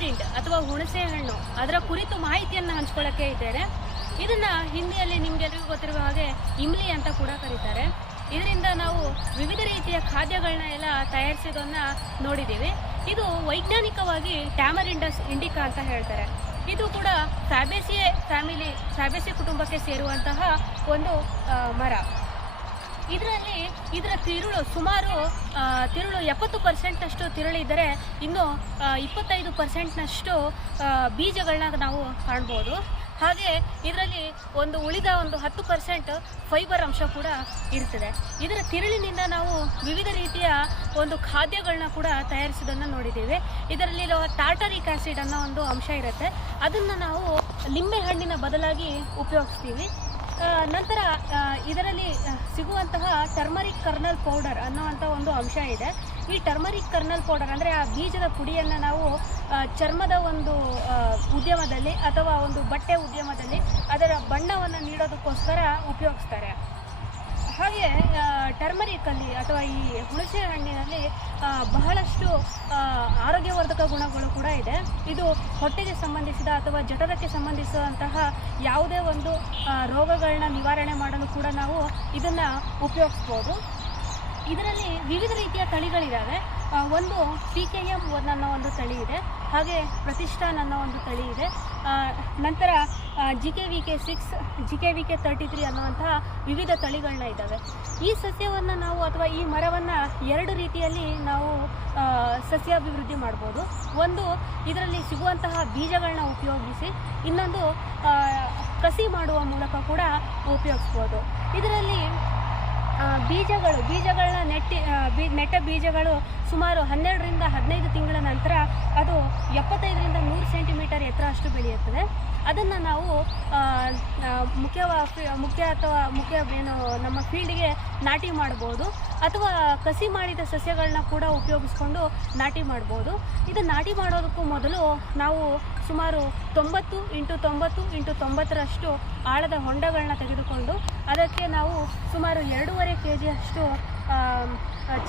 Tamarind ಅಥವಾ ಹುಣಸೆ ಹಣ್ಣು ಅದರ ಕುರಿತು ಮಾಹಿತಿಯನ್ನು ಹಂಚ್ಕೊಳ್ಳೋಕ್ಕೆ ಇದ್ದೇನೆ. ಇದನ್ನ ಹಿಂದಿಯಲ್ಲಿ ನಿಮ್ಗೆಲ್ರಿಗೂ ಗೊತ್ತಿರುವ ಹಾಗೆ ಇಮ್ಲಿ ಅಂತ ಕೂಡ ಕರೀತಾರೆ. ಇದರಿಂದ ನಾವು ವಿವಿಧ ರೀತಿಯ ಖಾದ್ಯಗಳನ್ನ ಎಲ್ಲ ತಯಾರಿಸೋದನ್ನ ನೋಡಿದ್ದೀವಿ. ಇದು ವೈಜ್ಞಾನಿಕವಾಗಿ ಟ್ಯಾಮರಿಂಡಸ್ ಇಂಡಿಕಾ ಅಂತ ಹೇಳ್ತಾರೆ. ಇದು ಕೂಡ ಫ್ಯಾಬೇಸಿಯೇ ಕುಟುಂಬಕ್ಕೆ ಸೇರುವಂತಹ ಒಂದು ಮರ. ಇದರ ತಿರುಳು ಸುಮಾರು 70% ತಿರುಳಿದ್ದರೆ ಇನ್ನು 25% ಬೀಜಗಳನ್ನ ನಾವು ಕಾಣ್ಬೋದು. ಹಾಗೆ ಇದರಲ್ಲಿ ಉಳಿದ 10% ಫೈಬರ್ ಅಂಶ ಕೂಡ ಇರ್ತದೆ. ಇದರ ತಿರುಳಿನಿಂದ ನಾವು ವಿವಿಧ ರೀತಿಯ ಒಂದು ಖಾದ್ಯಗಳನ್ನ ಕೂಡ ತಯಾರಿಸೋದನ್ನು ನೋಡಿದ್ದೀವಿ. ಇದರಲ್ಲಿರುವ ಟಾರ್ಟರಿಕ್ ಆ್ಯಸಿಡ್ ಅನ್ನೋ ಒಂದು ಅಂಶ ಇರುತ್ತೆ. ಅದನ್ನು ನಾವು ಲಿಂಬೆ ಹಣ್ಣಿನ ಬದಲಾಗಿ ಉಪಯೋಗಿಸ್ತೀವಿ. ನಂತರ ಇದರಲ್ಲಿ ಸಿಗುವಂತಹ ಟರ್ಮರಿಕ್ ಕರ್ನಲ್ ಪೌಡರ್ ಅನ್ನೋವಂಥ ಒಂದು ಅಂಶ ಇದೆ. ಈ ಟರ್ಮರಿಕ್ ಕರ್ನಲ್ ಪೌಡರ್ ಅಂದರೆ ಆ ಬೀಜದ ಪುಡಿಯನ್ನು ನಾವು ಚರ್ಮದ ಒಂದು ಉದ್ಯಮದಲ್ಲಿ ಅಥವಾ ಒಂದು ಬಟ್ಟೆ ಉದ್ಯಮದಲ್ಲಿ ಅದರ ಬಣ್ಣವನ್ನು ನೀಡೋದಕ್ಕೋಸ್ಕರ ಉಪಯೋಗಿಸ್ತಾರೆ. ಹಾಗೆ ಟರ್ಮರಿಕಲ್ಲಿ ಅಥವಾ ಈ ಹುಣಸೆ ಹಣ್ಣಿನಲ್ಲಿ ಬಹಳಷ್ಟು ಆರೋಗ್ಯವರ್ಧಕ ಗುಣಗಳು ಕೂಡ ಇದೆ. ಇದು ಹೊಟ್ಟೆಗೆ ಸಂಬಂಧಿಸಿದ ಅಥವಾ ಜಠರಕ್ಕೆ ಸಂಬಂಧಿಸಿದಂತಹ ಯಾವುದೇ ಒಂದು ರೋಗಗಳನ್ನ ನಿವಾರಣೆ ಮಾಡಲು ಕೂಡ ನಾವು ಇದನ್ನು ಉಪಯೋಗಿಸ್ಬೋದು. ಇದರಲ್ಲಿ ವಿವಿಧ ರೀತಿಯ ತಳಿಗಳಿದ್ದಾವೆ. ಒಂದು PKM ಅನ್ನೋ ಒಂದು ತಳಿ ಇದೆ, ಹಾಗೆ ಪ್ರತಿಷ್ಠಾನ್ ಅನ್ನೋ ಒಂದು ತಳಿ ಇದೆ. ನಂತರ GKVK 6, GKVK 33 ಅನ್ನುವಂತಹ ವಿವಿಧ ತಳಿಗಳನ್ನ ಇದ್ದಾವೆ. ಈ ಸಸ್ಯವನ್ನು ನಾವು ಅಥವಾ ಈ ಮರವನ್ನು 2 ರೀತಿಯಲ್ಲಿ ನಾವು ಸಸ್ಯಾಭಿವೃದ್ಧಿ ಮಾಡ್ಬೋದು. ಒಂದು, ಇದರಲ್ಲಿ ಸಿಗುವಂತಹ ಬೀಜಗಳನ್ನ ಉಪಯೋಗಿಸಿ, ಇನ್ನೊಂದು ಕಸಿ ಮಾಡುವ ಮೂಲಕ ಕೂಡ ಉಪಯೋಗಿಸ್ಬೋದು. ಇದರಲ್ಲಿ ಬೀಜಗಳನ್ನ ನೆಟ್ಟ ಬೀಜಗಳು ಸುಮಾರು 12 ರಿಂದ 15 ತಿಂಗಳ ನಂತರ ಅದು 75 ರಿಂದ 100 ಸೆಂಟಿಮೀಟರ್ ಎತ್ತರ ಅಷ್ಟು ಬೆಳೆಯುತ್ತದೆ. ಅದನ್ನು ನಾವು ಮುಖ್ಯ ಏನು ನಮ್ಮ ಫೀಲ್ಡ್ಗೆ ನಾಟಿ ಮಾಡ್ಬೋದು, ಅಥವಾ ಕಸಿ ಮಾಡಿದ ಸಸ್ಯಗಳನ್ನ ಕೂಡ ಉಪಯೋಗಿಸ್ಕೊಂಡು ನಾಟಿ ಮಾಡ್ಬೋದು. ಇದು ನಾಟಿ ಮಾಡೋದಕ್ಕೂ ಮೊದಲು ನಾವು ಸುಮಾರು 90 × 90 × 90ರಷ್ಟು ಆಳದ ಹೊಂಡಗಳನ್ನ ತೆಗೆದುಕೊಂಡು ಅದಕ್ಕೆ ನಾವು ಸುಮಾರು 2.5 kg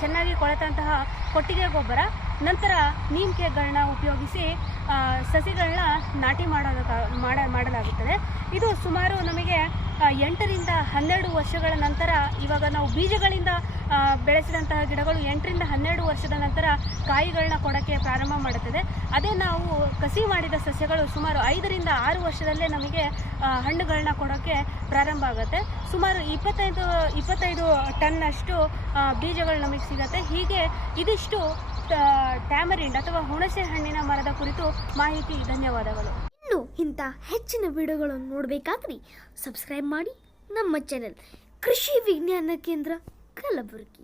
ಚೆನ್ನಾಗಿ ಕೊಳೆತಂತಹ ಕೊಟ್ಟಿಗೆ ಗೊಬ್ಬರ, ನಂತರ ನೀಮ್ ಕೇಕ್ಗಳನ್ನ ಉಪಯೋಗಿಸಿ ಸಸಿಗಳನ್ನ ನಾಟಿ ಮಾಡಲಾಗುತ್ತದೆ. ಇದು ಸುಮಾರು ನಮಗೆ 8 ರಿಂದ 12 ವರ್ಷಗಳ ನಂತರ, ಇವಾಗ ನಾವು ಬೀಜಗಳಿಂದ ಬೆಳೆಸಿದಂತಹ ಗಿಡಗಳು 8 ರಿಂದ 12 ವರ್ಷದ ನಂತರ ಕಾಯಿಗಳನ್ನ ಕೊಡೋಕ್ಕೆ ಪ್ರಾರಂಭ ಮಾಡುತ್ತದೆ. ಅದೇ ನಾವು ಕಸಿ ಮಾಡಿದ ಸಸ್ಯಗಳು ಸುಮಾರು 5 ರಿಂದ 6 ವರ್ಷದಲ್ಲೇ ನಮಗೆ ಹಣ್ಣುಗಳನ್ನ ಕೊಡೋಕ್ಕೆ ಪ್ರಾರಂಭ ಆಗುತ್ತೆ. ಸುಮಾರು 25 ಟನ್ನಷ್ಟು ಬೀಜಗಳು ನಮಗೆ ಸಿಗುತ್ತೆ. ಹೀಗೆ ಇದಿಷ್ಟು ಟ್ಯಾಮರಿಂಡ್ ಅಥವಾ ಹುಣಸೆ ಹಣ್ಣಿನ ಮರದ ಕುರಿತು ಮಾಹಿತಿ. ಧನ್ಯವಾದಗಳು. ಇನ್ನು ಇಂಥ ಹೆಚ್ಚಿನ ವಿಡಿಯೋಗಳನ್ನು ನೋಡಬೇಕಾದ್ರೆ ಸಬ್ಸ್ಕ್ರೈಬ್ ಮಾಡಿ ನಮ್ಮ ಚಾನೆಲ್ ಕೃಷಿ ವಿಜ್ಞಾನ ಕೇಂದ್ರ ಕಲಬುರಗಿ.